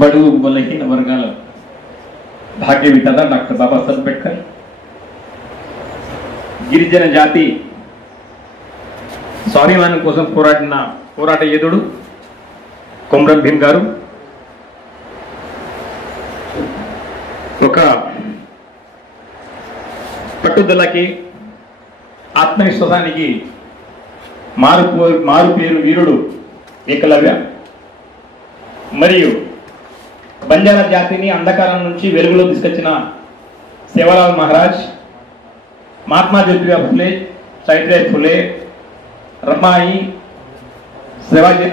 బడుగు బలహీన వర్గాల భాగ్య విధాత డాక్టర్ బాబాసాహెబ్ అంబేద్కర్, గిరిజన జాతి స్వాభిమానం కోసం పోరాట యోధుడు కొమరం భీమ్ గారు, ఒక పట్టుదలకి ఆత్మవిశ్వాసానికి మారు పేరు వీరుడు ఏకలవ్య, మరియు బంజారా జాతిని అంధకారం నుంచి వెలుగులో తీసుకొచ్చిన సేవాలాల్ మహారాజ్, మహాత్మా జ్యోతిరావు ఫులే, సావిత్రిబాయి ఫులే, రమాయి, శివాజీ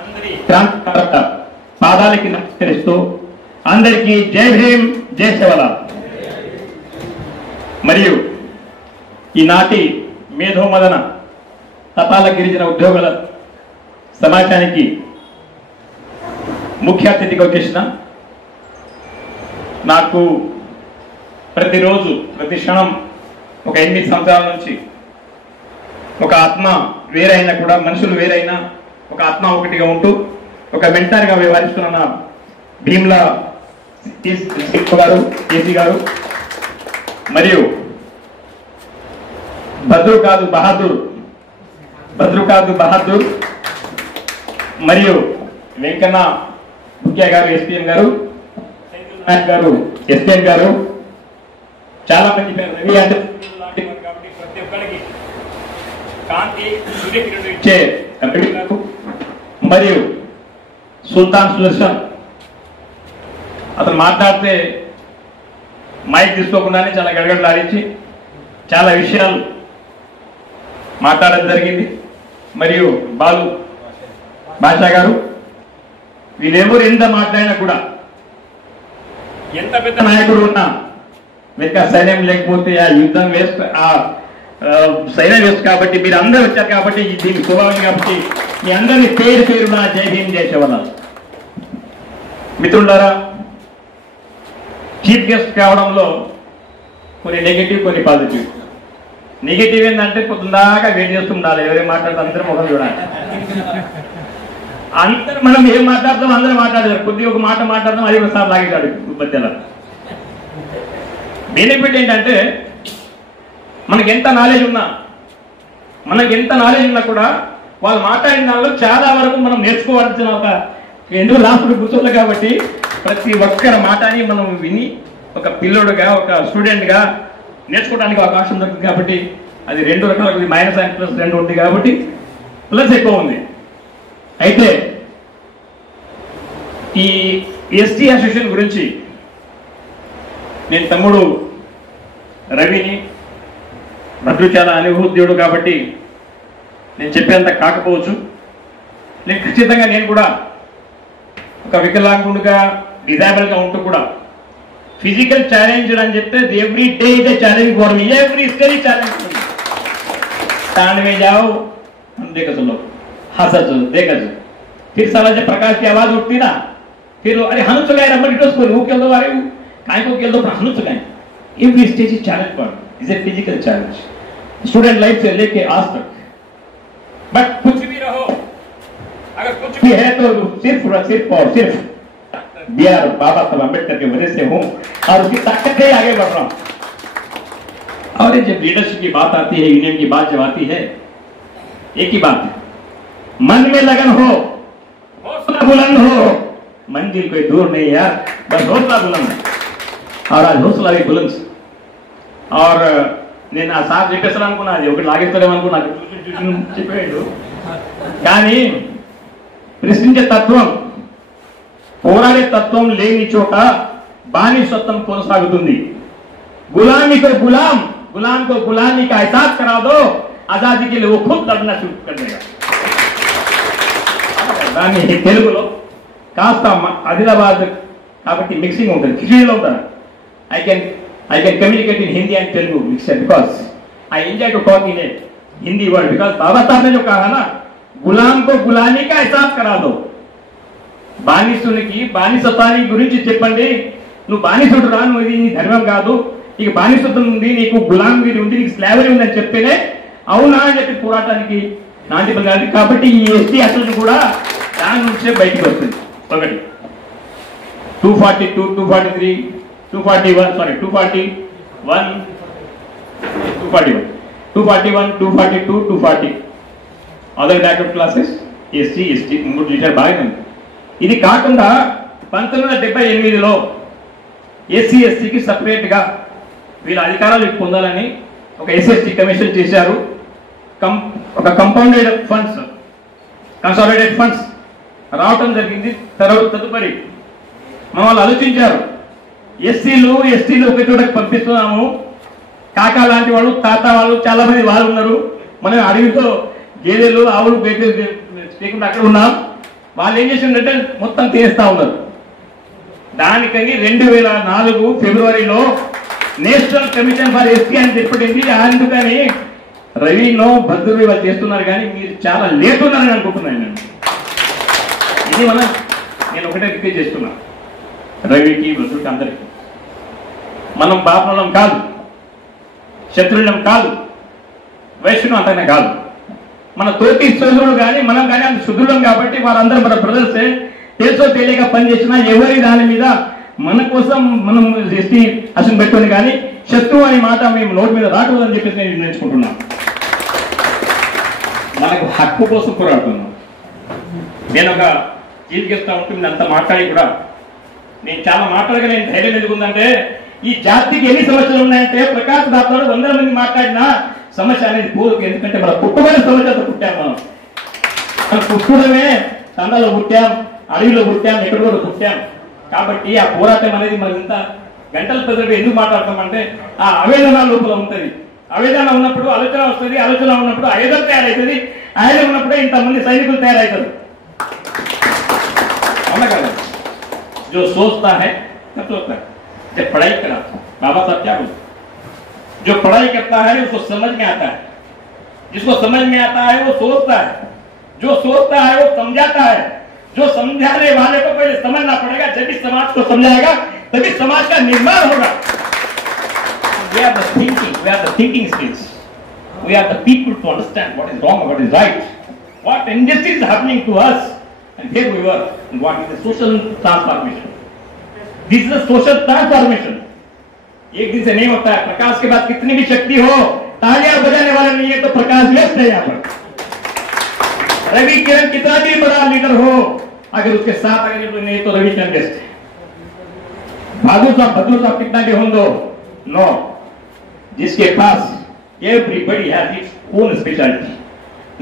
అందరి క్రాంతికారక పాదాలకి నమస్కరిస్తూ అందరికీ జై భీమ్, జై సేవాలాల్. మరియు ఈనాటి మేధోమదన తపాల గిరిజన ఉద్యోగుల సమావేశానికి ముఖ్య అతిథిగా వచ్చేసిన నాకు ప్రతిరోజు ప్రతి క్షణం ఒక 8 సంవత్సరాల నుంచి ఒక ఆత్మ వేరైనా కూడా మనుషులు వేరైనా ఒక ఆత్మ ఒకటిగా ఉంటూ ఒక మెంటర్గా వ్యవహరిస్తున్న భీమ్లా గారు, కేసీ గారు, మరియు భద్రు కాదు బహదూర్ మరియు వెంకన్న ముఖ్య గారు, ఎస్పీఎం గారు, గారు, ఎస్పీఎం గారు, చాలా మంది రవి అంటే కాబట్టి ప్రతి ఒక్కరికి కాంతి ఇచ్చే రవి గారు, మరియు సుల్తాన్ సుదర్శన్ అతను మాట్లాడితే మైక్ తీసుకోకుండానే చాలా గడగడలాడించి చాలా విషయాలు మాట్లాడడం జరిగింది. మరియు బాషా గారు, వీళ్ళెవరు ఎంత మాట్లాడినా కూడా ఎంత పెద్ద నాయకుడు ఉన్నా వెనుక సైన్యం లేకపోతే ఆ యుద్ధం వేస్ట్, ఆ సైన్యం వేస్ట్. కాబట్టి మీరు అందరూ వచ్చారు కాబట్టి దీనికి స్వభావం కాబట్టి మీ అందరినీ పేరు పేరున జై భీమ్ చేసేవాళ్ళం. మిత్రులారా, చీఫ్ గెస్ట్ కావడంలో కొన్ని నెగిటివ్, కొన్ని పాజిటివ్. నెగిటివ్ ఏంటంటే పొద్దుదాకా వెయిట్ చేస్తుండాలి, ఎవరేం మాట్లాడితే అందరూ ముఖం చూడాలి. అందరూ మనం ఏం మాట్లాడతాం అందరూ మాట్లాడతారు, కొద్దిగా ఒక మాట మాట్లాడతాం, అది ఒకసారి లాగేటాడు మధ్యలో. బెనిఫిట్ ఏంటంటే మనకి ఎంత నాలెడ్జ్ ఉన్నా కూడా వాళ్ళు మాట్లాడిన దానిలో చాలా వరకు మనం నేర్చుకోవాల్సిన ఒక ఎందుకు లాస్ట్ కూర్చోవాలి. కాబట్టి ప్రతి ఒక్కరి మాటని మనం విని ఒక పిల్లోడుగా, ఒక స్టూడెంట్గా నేర్చుకోవడానికి అవకాశం దొరుకుతుంది. కాబట్టి అది 2 రకాల మైనస్ అండ్ ప్లస్ 2 ఉంది కాబట్టి ప్లస్ ఎక్కువ ఉంది. అయితే ఈ ఎస్టీ అసోసియేషన్ గురించి నేను తమ్ముడు రవిని, భద్రు చాలా అనుభూతుడు కాబట్టి నేను చెప్పేంత కాకపోవచ్చు. నేను ఖచ్చితంగా నేను కూడా ఒక వికలాంగుడుగా, డిజేబుల్గా ఉంటూ కూడా फिजिकल चैलेंज అని చెప్తే every day is a challenge for me, every stage challenge for me. तांड में जाओ, हम देखो चलो, हंसो देखो, फिर साला जब प्रकाश की आवाज उठती ना, फिर अरे हनु चुका है रमन इटोस को वो खेल दो, अरे काय को खेल दो, हनु चुका है. Every stage is challenge for is a physical challenge student life से लेके आज तक. बट कुछ भी रहो, अगर कुछ भी है तो सिर्फ और सिर्फ BR बाबा साहब अम्बेडकर की वजह से हूं और उसकी ताकत से आगे बढ़ रहा हूं. और जब लीडरशिप की बात आती है, यूनियन की बात जब आती है, एक ही बात है, मन में लगन हो, हौसला बुलंद हो, मंजिल कोई दूर नहीं यार, बस हौसला बुलंद है. और आज हौसला भी बुलंद. और నేను ఆ సార్ చెప్పేస్తాను అనుకున్నా, అది ఒకటి లాగేస్తాడేమో అనుకున్నా, చెప్పాడు. కానీ ప్రశ్నించే తత్వం, పోరాడే తత్వం లేని చోట బానిసత్వం కొనసాగుతుంది. गुलामी को गुलाम को गुलामी का एहसास करा दो, आजादी के लिए वो खुद लड़ना शुरू कर देगा. దాన్ని తెలుగులో కాస్త ఆదిలాబాద్ కాబట్టి మిక్సింగ్ ఉంటుంది, కిచిడీలో ఉంటుంది. I can communicate in Hindi and Telugu mixed because I enjoy to talk in a Hindi word because बाबा साहब ने जो कहा ना, गुलाम को गुलामी का एहसास करा दो. బానిసునికి బానిసత్వాన్ని గురించి చెప్పండి. నువ్వు బానిసుడు రా, నువ్వు ఇది నీ ధర్మం కాదు, ఇక బానిసత్వం ఉంది, నీకు గులాంగిరి ఉంది, నీకు స్లావరీ ఉందని చెప్తేనే అవునా అని చెప్పి పోరాటానికి నాంది పలికారు. కాబట్టి ఈ ఎస్టీ అసలు కూడా దాని నుంచే బయటకు వస్తుంది. ఒకటి 242, 243, 241, sorry 241, 242, 240 other backward classes SC ST 3 litre బాగానే ఉంది. ఇది కాకుండా 1978లో ఎస్సీ ఎస్టీకి సపరేట్గా వీళ్ళ అధికారాలు పొందాలని ఒక ఎస్ఎస్టీ కమిషన్ చేశారు. ఒక కంపౌండెడ్ ఫండ్స్, కన్సాలిడేటెడ్ ఫండ్స్ రావటం జరిగింది. తదుపరి మన వాళ్ళు ఆలోచించారు, ఎస్సీలు ఎస్టీలు ఒక చోటకి పంపిస్తున్నాము, కాకా లాంటి వాళ్ళు, తాత వాళ్ళు, చాలా మంది వాళ్ళు ఉన్నారు, మనం అడవితో గేదెలు ఆవులు లేకుండా అక్కడ ఉన్నాం, వాళ్ళు ఏం చేసిందంటే మొత్తం తీస్తా ఉన్నారు. దానికని 2004 ఫిబ్రవరిలో నేషనల్ కమిషన్ ఫర్ ఎస్టీ అని చెప్పబడింది. అందుకని రవినో భద్రులు వాళ్ళు చేస్తున్నారు, కానీ మీరు చాలా లేట్ ఉన్నారని అనుకుంటున్నాను ఇది నేను ఒకటే రిపీట్ చేస్తున్నా, రవికి భద్రుడికి అందరికీ మనం బాపనం కాదు, శత్రువులం కాదు, వైశ్యం అంతనే కాదు, మన తోటి సోదరులు కానీ మనం కానీ అంత శుద్ధులం కాబట్టి వారందరూ మన బ్రదర్సే. తెలుసో తెలియక పనిచేసినా ఎవరి దాని మీద మన కోసం మనం ఎస్టీ అసలు పెట్టుకొని కానీ శత్రువు అనే మాట మేము నోటి మీద రాకూడదని చెప్పేసి నేను నిర్ణయించుకుంటున్నాను. మనకు హక్కు కోసం పోరాడుతున్నాం. నేను ఒక చీఫ్ గెస్ట్ ఉంటుంది అంత మాట్లాడి కూడా నేను చాలా మాట్లాడగలేని ధైర్యం ఎందుకుందంటే, ఈ జాతికి ఎన్ని సమస్యలు ఉన్నాయంటే ప్రకాశ్ దాంట్లో 100 మంది మాట్లాడినా సమస్య అనేది పోదు. ఎందుకంటే మన పుట్టుబడిన సమస్యతో పుట్టాం. మనం పుట్టుడమే తండలో పుట్టాం, అడవిలో పుట్టాం, ఎక్కడ కూడా పుట్టాం. కాబట్టి ఆ పోరాటం అనేది మనం ఇంత గంటల పెద్దగా ఎందుకు మాట్లాడతామంటే ఆ ఆవేదన లోపల ఉంటుంది. ఆవేదన ఉన్నప్పుడు ఆలోచన వస్తుంది, ఆలోచన ఉన్నప్పుడు ఆయుధం తయారవుతుంది, ఆయుధం ఉన్నప్పుడే ఇంతమంది సైనికులు తయారవుతారు. అవునా కదా? जो सोचता है कब सोचता है? जब पढ़ाई करा। बाबा साहब क्या बोलते? जो पढ़ाई करता है उसको समझ में आता है, जिसको समझ में आता है वो सोचता है, जो सोचता है वो समझाता है, जो समझाने वाले को पहले समझना पड़ेगा, जब इस समाज को समझाएगा तभी समाज का निर्माण होगा. We are the thinking skills. We are the people to understand what is wrong and what is right, what injustice is happening to us. And here we were. And what is the social transformation? This is a social transformation. एक दिन से नहीं होता है. प्रकाश के बाद कितनी भी शक्ति हो, तालियां बजाने वाला नहीं है तो प्रकाश व्यस्त है यहाँ पर. रवि किरण कितना भी बड़ा लीडर हो, अगर उसके साथ अगर नहीं तो रवि किरण व्यस्त है. बहादुर साहब कितना भी हो दो, नो. जिसके पास everybody has its own specialty.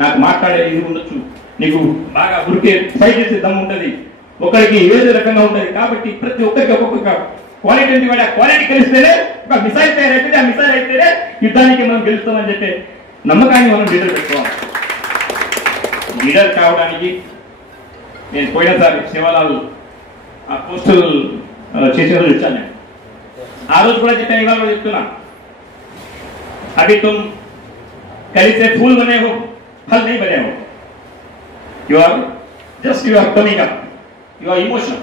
నాకు మాట్లాడే ఇది ఉండొచ్చు, నీకు బాగా ఉరికే ఫైట్ చేసే దమ్ము ఉంటుంది, ఒకరికి ఏదో రకంగా ఉంటుంది. కాబట్టి ప్రతి ఒక్కరికి ఒక్కొక్క క్వాలిటీ ఉంటుంది. ఆ క్వాలిటీ కలిస్తేనే ఒక మిసైల్ తయారైతే, ఆ మిసైల్ అయితేనే యుద్ధానికి మనం గెలుస్తామని చెప్పే నమ్మకాన్ని మనం లీడర్ పెట్టుకోవాలి. లీడర్ కావడానికి నేను పోయినసారి శివలాల్ ఆ పోస్టులు చేసే రోజు వచ్చాను. నేను ఆ రోజు కూడా చెప్పాను, ఇవాళ కూడా చెప్తున్నా. అవి తుమ్ కలిసే ఫూల్ బనే హో, ఫల్ नहीं बने हो. You are coming up. You are emotional.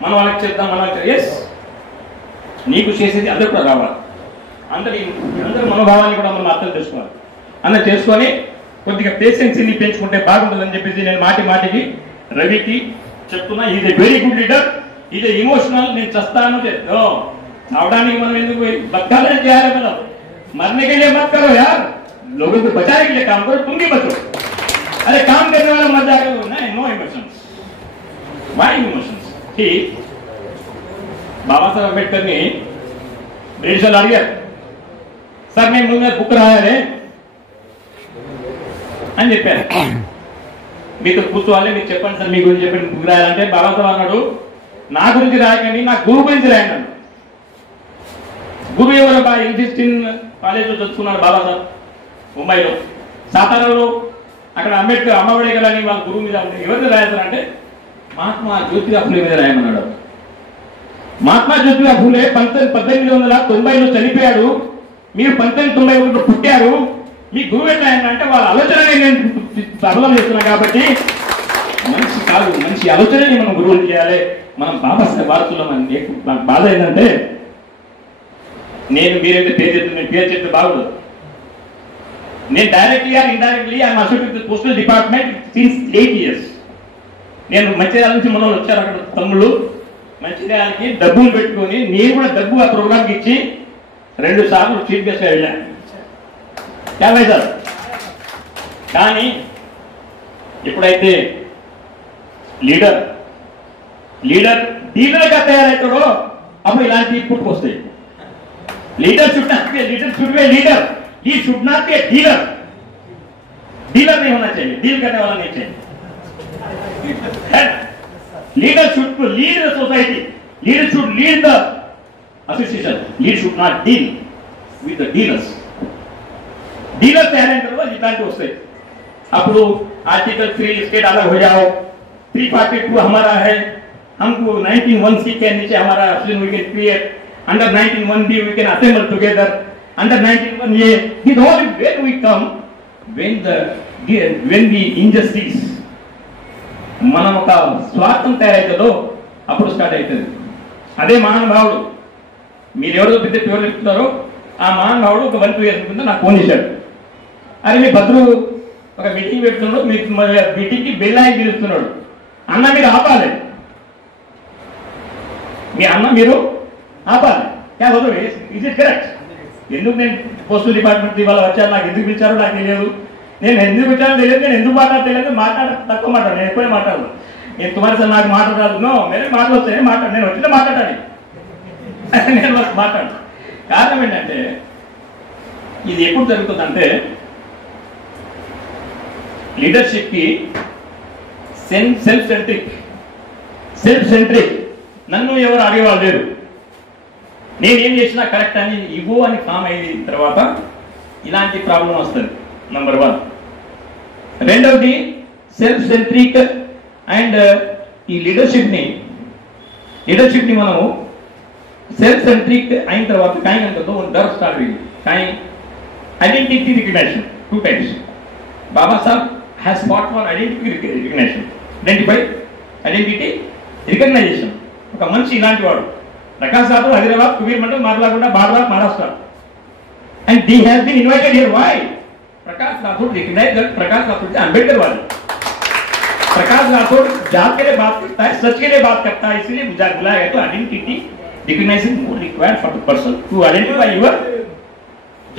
మనం వాళ్ళకి చేద్దాం, మనం ఎస్ నీకు చేసేది అందరూ కూడా రావాలి. అందరి మనోభావాన్ని కూడా మనం అర్థం చేసుకోవాలి. అన్న చేసుకొని కొద్దిగా పేషెన్సీని పెంచుకుంటే బాగుంటుందని చెప్పేసి నేను మాటికి రవికి చెప్తున్నా. Is a very good leader, is a emotional. నేను చస్తాను చావడానికి మనం ఎందుకు బతకాలని చేయాలి. మనం मरने के लिए मत करो यार, लोगों को बचाने के लिए काम करो. तुम भी बचो. अरे काम करने वाला मत जाकर नहीं, नो इमोशंस. Why emotions? कि बाबा साहब अंबेडकर ने ब्रिटिश वाले अड़िगाరు, సార్ నేను ముందు బుక్ రాయాలి అని చెప్పారు. మీతో కూర్చోవాలి, మీరు చెప్పండి సార్ మీ గురించి చెప్పండి బుక్ రాయాలంటే బాబా సాహెబ్ అన్నాడు, నా గురించి రాయకండి, నా గురువు గురించి రాయండి. గురువు ఎవరు? ఎగ్జిస్టింగ్ కాలేజ్లో చదువుకున్నాడు బాబా సాహెబ్ ముంబైలో. సాతారాలో అక్కడ అంబేద్కర్ అమ్మఒడి గారు అని వాళ్ళ గురువు మీద ఎవరిని రాయాలంటే మహాత్మా జ్యోతిబా ఫూలే మీద రాయమన్నాడు. మహాత్మా జ్యోతిబా ఫూలే 1890లో చనిపోయాడు, మీరు 1991లో పుట్టారు, మీ గురువు ఎట్లా అంటే వాళ్ళ ఆలోచనని నేను అర్థం చేస్తున్నాను. కాబట్టి మనిషి కాదు, మనిషి ఆలోచనని మనం గురువులు చేయాలి. మనం బాబా సాహెబ్ వారసులం అని. నాకు బాధ ఏంటంటే నేను మీరైతే పేరు చెప్తే బాగుండదు. నేను directly or indirectly I'm associated with postal department since 8 years. నేను మంచిర్యాల నుంచి మన వాళ్ళు వచ్చారు అక్కడ తమ్ముళ్ళు, మంచిర్యాలకి డబ్బులు పెట్టుకొని నేను కూడా డబ్బు ఆ ప్రోగ్రామ్కి ఇచ్చి 2 సార్లు చీఫ్ గెస్ట్గా వెళ్ళాను. యాభై సార్. కానీ ఎప్పుడైతే లీడర్ డీలర్గా తయారవుతాడో అప్పుడు ఇలాంటి పుట్టుకొస్తాయి. Leader should not be leader, he should not be dealer. Dealer नहीं होना चाहिए, डील करने वाला नहीं चाहिए. Leader should lead the society, leader should lead the association, leader should not deal with the dealers. Dealer तैयार करवा इलांటి వస్తాయి. అప్పుడు आर्टिकल 3 स्टेट अलग हो जाओ, 342 हमारा है, हमको 19(1) के नीचे हमारा association we can create, under 19(1) we can assemble together, under 19(1)(a). It all when we come, when the injustice మనం ఒక స్వార్థం తయారవుతుందో అప్పుడు స్టార్ట్ అవుతుంది. అదే మహానుభావుడు మీరు ఎవరితో పెద్ద పేరు చెప్తున్నారో ఆ మహానుభావుడు ఒక 1-2 years కింద నాకు ఫోన్ చేశాడు. అరే మీ భద్రు ఒక మీటింగ్ పెడుతున్నాడు, మీకు మీటింగ్కి బెల్లాయి పిలుస్తున్నాడు, అన్న మీరు ఆపాలి, మీ అన్న మీరు ఆపాలి. క్యా బోలో ఇజ్ ఇట్ కరెక్ట్? ఎందుకు నేను పోస్టల్ డిపార్ట్మెంట్ ఇవాళ వచ్చాను, నాకు ఎందుకు పిలిచారో నాకు తెలియదు, నేను ఎందుకు వచ్చానో తెలియదు, నేను ఎందుకు మాట్లాడలేదు, తక్కువ మాట్లాడు, నేను ఎక్కువ మాట్లాడదు, నేను తుమారి సార్ నాకు మాట్లాడరాదు, నో మేరే మాటలు వస్తాయి మాట్లాడు, నేను వచ్చిన మాట్లాడాలి, నేను మాట్లాడు. కారణం ఏంటంటే ఇది ఎప్పుడు జరుగుతుందంటే లీడర్షిప్కి సెల్ఫ్ సెంట్రిక్ నన్ను ఎవరు అడిగేవాళ్ళు లేరు, నేనేం చేసినా కరెక్ట్ అని ఇగో అని ఫామ్ అయిన తర్వాత ఇలాంటి ప్రాబ్లం వస్తుంది. నంబర్ 1. రెండవది సెల్ఫ్ సెంట్రిక్ అండ్ ఈ లీడర్షిప్ని మనము సెల్ఫ్ సెంట్రిక్ అయిన తర్వాత కాయి అంటదో డర్ స్టార్ట్ అయింది. కాయి identity recognition 2 times. Baba Saab has fought for identity recognition. ఒక మనిషి ఇలాంటి వాడు, Prakash Rathod Hyderabad, Kubeer mandal, మార్లాగూడ, బార్లాగ్, Maharashtra. And he has been invited here. Why? Prakash Rathod recognized that Prakash Rathod is Ambedkar वाले. Prakash Rathod जात के लिए बात करता है, सच के लिए बात करता है, इसलिए बुलाया गया. तो identity recognition more required for the person to identify your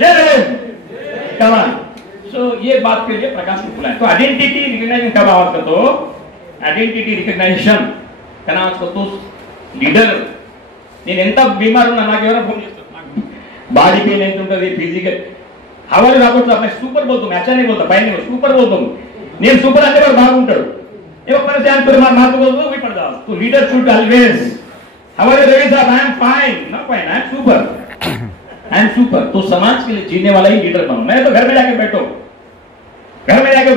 जय. Come on. So ये बात के लिए प्रकाश को बुलाया. तो आइडेंटिटी रिकग्निशन कब आवाज का? तो आइडेंटिटी रिकग्निशन करना उसको तो लीडर. నేను ఎంత బీమార్ ఉన్నా నాకు ఎవరైనా ఫోన్ చేస్తారు, బాడీ పెయిన్ ఎంత ఉంటుంది, ఫిజికల్ हवाले राबोता मैं सुपर बोलता हूँ, अच्छा नहीं बोलता, भाई नहीं सुपर बोलता हूँ. నేను సూపర్ అంటే వాడు బాగుంటాడు, एक परेशान पर मार बोल दो भी पड़ जाओ. तो लीडर शुड ऑलवेज हमारे रवि साहब I am fine, not fine, I am super. तो समाज के लिए जीने वाला ही लीडर बनो. मैं तो घर में जाके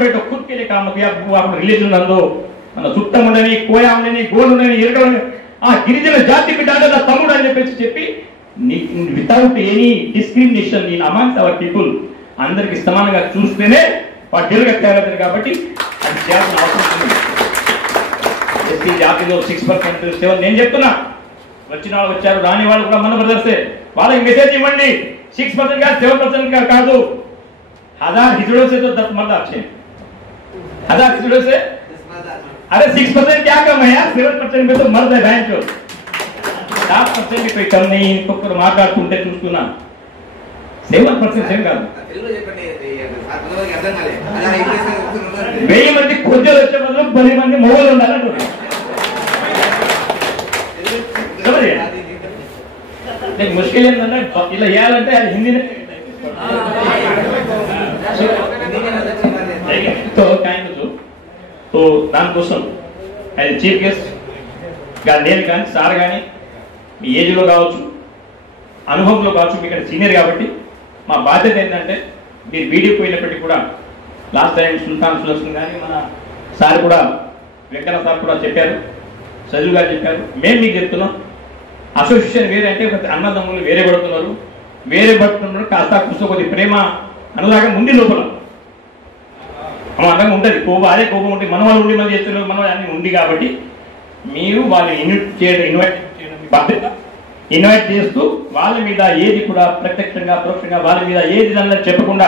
बैठो, खुद के लिए काम किया. आप रिलेशन अंदो మన చుట్టం ఉండని, కోయ ఉండని, గోల్ ఉండని, ఎరగ ఆ గిరిజన జాతి బిడ్డ నా తమ్ముడు అని చెప్పి without any discrimination in amongst our people అందరికి సమానంగా చూస్తేనే వాడు డెలుగా తయారవుతారు. కాబట్టి అది చేయాల్సిన అవసరం ఉంది. ఎస్సీ జాతిలో 6%, 7%. నేను చెప్తున్నా, వచ్చిన వాళ్ళు వచ్చారు, రాని వాళ్ళు కూడా మన బ్రదర్సే. వాళ్ళకి మెసేజ్ ఇవ్వండి, 6% కాదు, 7% కాదు. 1000 हिजड़ों से तो 10 मर्द अच्छे हैं. 1000 हिजड़ों से अरे 6% क्या कम है यार, 7% में तो मर्द है बहन चो. 10% भी कोई कम नहीं. ఇంకొకరు మాట్లాడుతుంటే చూస్తున్నా, 7% సేమ్ కాదు. 1000 మంది కొంచెం వచ్చే బదులు 10 మంది మొగలు ఉండాలంటున్నారు. ముష్కిల్ ఏంటంటే ఇలా చేయాలంటే అది హిందీనే. तो तो దానికోసం అది చీఫ్ గెస్ట్ నేను కానీ సార్ కానీ మీ ఏజ్లో కావచ్చు, అనుభవంలో కావచ్చు, మీ ఇక్కడ సీనియర్ కాబట్టి మా బాధ్యత ఏంటంటే మీరు వీడియో పోయినప్పటికీ కూడా లాస్ట్ టైం సుల్తాన్ కానీ మన సార్ కూడా వెంకన్న సార్ కూడా చెప్పారు, సజు గారు చెప్పారు, మేము మీకు చెప్తున్నాం. అసోసియేషన్ వేరే అంటే అన్నదమ్ములు వేరే పడుతున్నారు. కాస్త కూర్చో కొద్ది ప్రేమ అనురాగం ఉండి లోపల అన్నగా ఉంటుంది. అదే కోపం ఉంటే మన వాళ్ళు ఉండి మళ్ళీ చేస్తున్నారు, మన అన్ని ఉంది. కాబట్టి మీరు వాళ్ళని ఇన్వైట్ చేస్తూ వాళ్ళ మీద ఏది కూడా ప్రత్యక్షంగా పరోక్షంగా వాళ్ళ మీద ఏది అన్నది చెప్పకుండా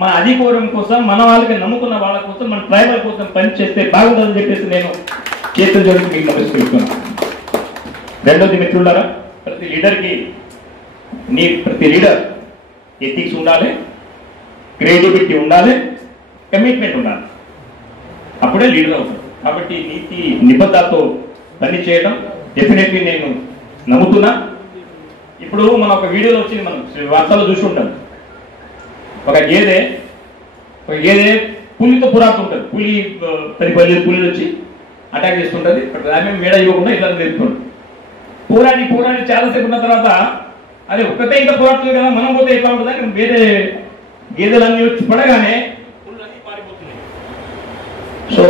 మన అధికారం కోసం, మన వాళ్ళకి నమ్ముకున్న వాళ్ళ కోసం, మన ట్రైబల్ కోసం పని చేస్తే బాగుంటుందని చెప్పేసి నేను చేతులు జోడించి మీకు నమస్కరిస్తున్నాను. రెండోది మిత్రులారా, ప్రతి లీడర్ ఎథిక్స్ ఉండాలి, క్రియేటివిటీ ఉండాలి, కమిట్మెంట్ ఉండాలి, అప్పుడే లీడర్ అవుతాడు. కాబట్టి నీతి నిబద్ధతతో పని చేయడం డెఫినెట్లీ నేను నమ్ముతున్నా. ఇప్పుడు మనం ఒక వీడియోలో వచ్చింది, మనం వార్తల్లో చూసి ఉంటాం. ఒక గేదె పులితో పురాతుంటుంది. పులి 10 పులిలు వచ్చి అటాక్ చేస్తుంటుంది. ఆమె మేడ ఇవ్వకుండా ఇలా నేర్పుతుంది. పోరాడి చాలాసేపు ఉన్న తర్వాత అదే ఒక్కతే ఇంత పోరాడుతుంది కదా, మనం పోతే ఎట్లా ఉంటుందని వేరే గేదెలన్నీ వచ్చి పడగానే పుల్లన్నీ పారిపోతున్నాయి. సో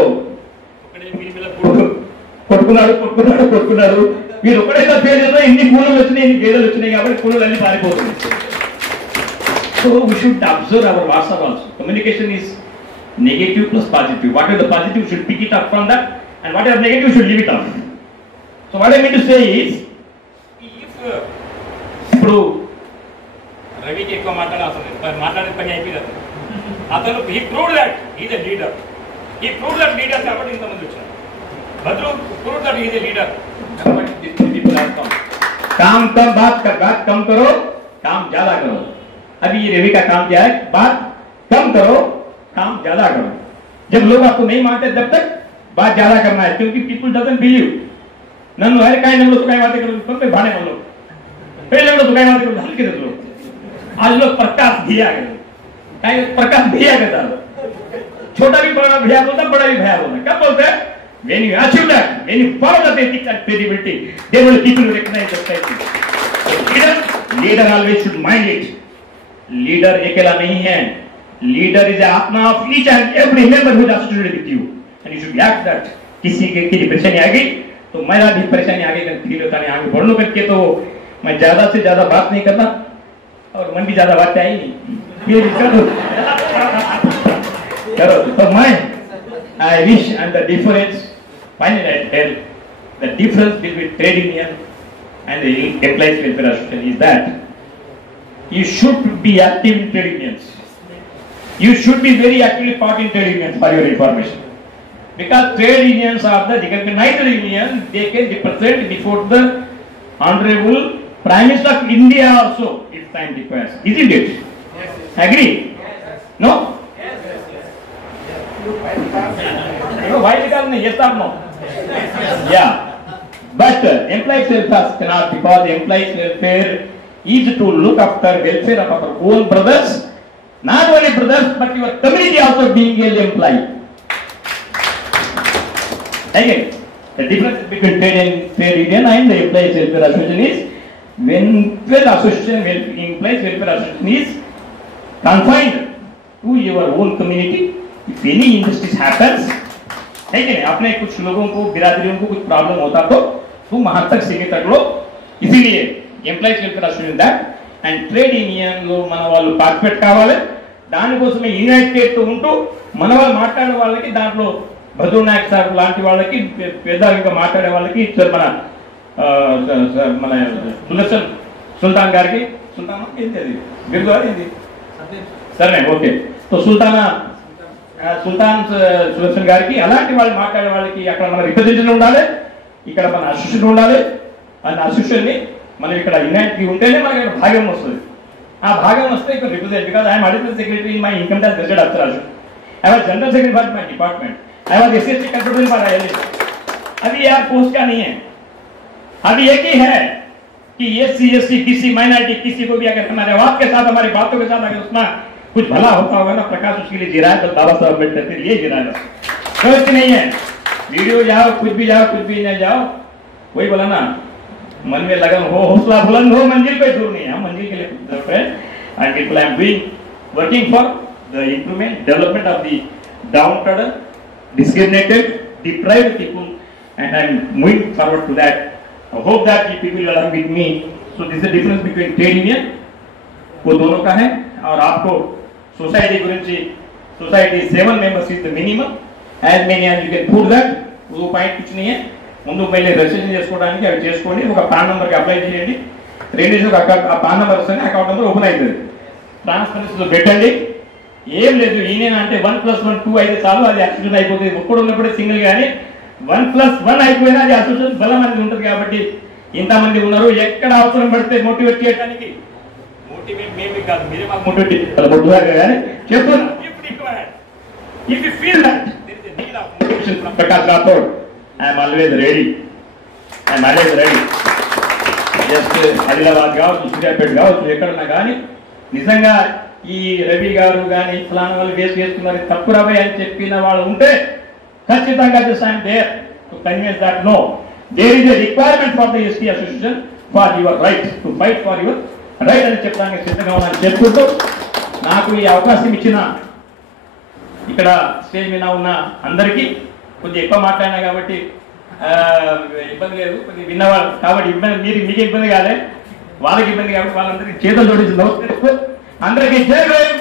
కొట్టుకున్నాడు. మీరు ఒకటేసారి ఫెయిల్ చేసినా ఇన్ని పూలు వచ్చినాయి, ఇన్ని గేదెలు వచ్చినాయి కాబట్టి పూలు అన్ని పారిపోతున్నాయి. So we should observe our WhatsApp also. Communication is negative plus positive. What is the positive should pick it up from that, and what is negative should leave it off. So what I mean to say is, if ఇప్పుడు రవికి ఎక్కువ మాట్లాడే పని అయిపోయింది. అతను he proved that he is a leader. He proved that leader కాబట్టి ఇంతమంది వచ్చారు. Badru proved that he is a leader. काम कम बात कम करो, काम ज्यादा करो. अभी ये रवि का काम क्या है? बात कम करो, काम ज्यादा करो. जब लोग आपको नहीं मानते तब तक बात ज्यादा करना है, क्योंकि पीपल डजंट बिलीव. नन्नु हर काय नन्नु तो काय बातें करो, तो भाने वालों पहले तो काय बातें करो, हल्के दे लो. आज लोग प्रकाश दिया गए, काय प्रकाश दिया गया. छोटा भी बड़ा भैया बोलता, बड़ा भी भैया बोलता. कब बोलते हैं? when you achieve that, when you follow the ethics and credibility, they will people recognize the society. Leader always should mind it. Leader अकेला नहीं है. Leader is an atma of each and every member who is associated with you, and you should react that. किसी के की परेशानी आ गई तो मेरा भी परेशानी आ गई, फील होता नहीं. आगे बढ़ने करके तो मैं ज्यादा से ज्यादा बात नहीं करता, और मन भी ज्यादा बात चाहिए नहीं. ये करो. तो मैं I wish, and the difference finally I tell the difference between trade union and the employees welfare association is that you should be active in trade unions. You should be very actively part in trade unions, for your information. Because trade unions are the recognized union, they can represent before the Honorable Prime Minister of India also, if time requires. Isn't it? Yes. Agree? Yes. No? Yes. Why because yes or no? Yeah. But employees welfare cannot, because employees welfare is to look after welfare of our own brothers. Not only brothers, but your community also being an employee. Again, the difference between trade union and the employees welfare association is, when employees welfare association is confined to your own community. If any injustice happens, again, अपने कुछ लोगों को, बिरादरियों को कुछ problem होता तो तुम वहां तक सीमित रख लो. इसीलिए employees welfare association that and trade union లో మన వాళ్ళు పార్టిసిపేట్ కావాలి. దానికోసమే యునైటెడ్ తో ఉంటూ మన వాళ్ళు మాట్లాడే వాళ్ళకి, దాంట్లో భద్రు నాయక్ సార్ లాంటి వాళ్ళకి, పేదరికంగా మాట్లాడే వాళ్ళకి, మన మన సుల్తాన్ గారికి, సుల్తాన్ ఏంటి అది బిరుదు ఏంటి సరే ఓకే, సో సుల్తాన్ సుదర్శన్ గారికి, అలాంటి వాళ్ళు మాట్లాడే వాళ్ళకి అక్కడ మన రిప్రజెంటేషన్ ఉండాలి, ఇక్కడ మన అసోసియేషన్ ఉండాలి. అన్న అసోసియేషన్ ని మనం ఇక్కడ యునైటెడ్ ఉంటేనే మనకి భాగం వస్తుంది. ఆ భాగం వస్తే ఇక్కడ represent, because I'm additional secretary in my income tax gazette అఫ్సర్. I was general secretary for my department. I was SSC controller for ILS. अभी यार पोस्ट का नहीं है. अभी एक ही है कि एससी एसटी किसी माइनॉरिटी किसी को भी अगर हमारे आवाज के साथ, हमारी बातों के साथ अगर उसमें कुछ भला होता होगा ना, प्रकाश उसके लिए जी रहा है, तो बाबा साहब अम्बेडकर के लिए जी रहा है. कुछ नहीं है. वीडियो जाओ, कुछ भी जाओ, कुछ भी नहीं जाओ. वही बोला ना, मन में लगन हो, हौसला बुलंद हो, मंजिल पे दूर नहीं है. हम मंजिल के लिए and people I am doing working for the improvement, development of the downtrodden, discriminated, deprived people, and I am moving forward to that. I hope that you people will along with me. So this is the difference between trade union, वो दोनों का है. और आपको society गुరించి, society 7 members is the minimum, as many as you can prove that. वो point कुछ नहीं है. ముందు మళ్ళీ రిజిస్ట్రేషన్ చేసుకోవడానికి అవి చేసుకోండి. ఒక పాన్ నెంబర్కి అప్లై చేయండి. 2 డేస్ ఆ పాన్ నెంబర్ వస్తేనే అకౌంట్ నెంబర్ ఓపెన్ అవుతుంది. ట్రాన్స్పరెన్సీలో పెట్టండి. ఏం లేదు, యూనియన్ అంటే 1+1 2 అయితే చాలు, అది యాక్సిడెంట్ అయిపోతుంది. ఒక్కడు ఉన్నప్పుడే సింగిల్ కానీ 1+1 అయిపోయినా అది అసోసియేషన్ బలం అనేది ఉంటుంది కాబట్టి ఇంతమంది ఉన్నారు. ఎక్కడ అవసరం పడితే మోటివేట్ చేయడానికి మోటివేట్ మేమే కాదు, మీరే మాకు మోటివేట్ చేస్తారు కానీ చెప్తున్నా. If you feel that there is a need of motivation from Prakash Rathod, I am always ready. Just Adilabad కావచ్చు, సూర్యాపేట కావచ్చు, ఎక్కడున్నా కానీ నిజంగా ఈ రవి గారు కానీ ఫలానా వాళ్ళు వేసి చేస్తున్నారు తప్పు రవి అని చెప్పిన వాళ్ళు ఉంటే ఖచ్చితంగా this I'm there to convince that no there is a requirement for the ST association for your right to fight for your right అని చెప్పడానికి సిద్ధంగా ఉన్నాను చెప్పుకుంటూ నాకు ఈ అవకాశం ఇచ్చిన ఇక్కడ స్టేజ్ మీద ఉన్న అందరికీ కొద్దిగా ఎక్కువ మాట్లాడినా కాబట్టి ఇబ్బంది లేదు, కొద్దిగా విన్నవాళ్ళు కాబట్టి ఇబ్బంది మీకు ఇబ్బంది కాలే, వాళ్ళకి ఇబ్బంది కాబట్టి వాళ్ళందరికీ చేతులు జోడించి నమస్కరిస్తూ అందరికీ జై భీమ్.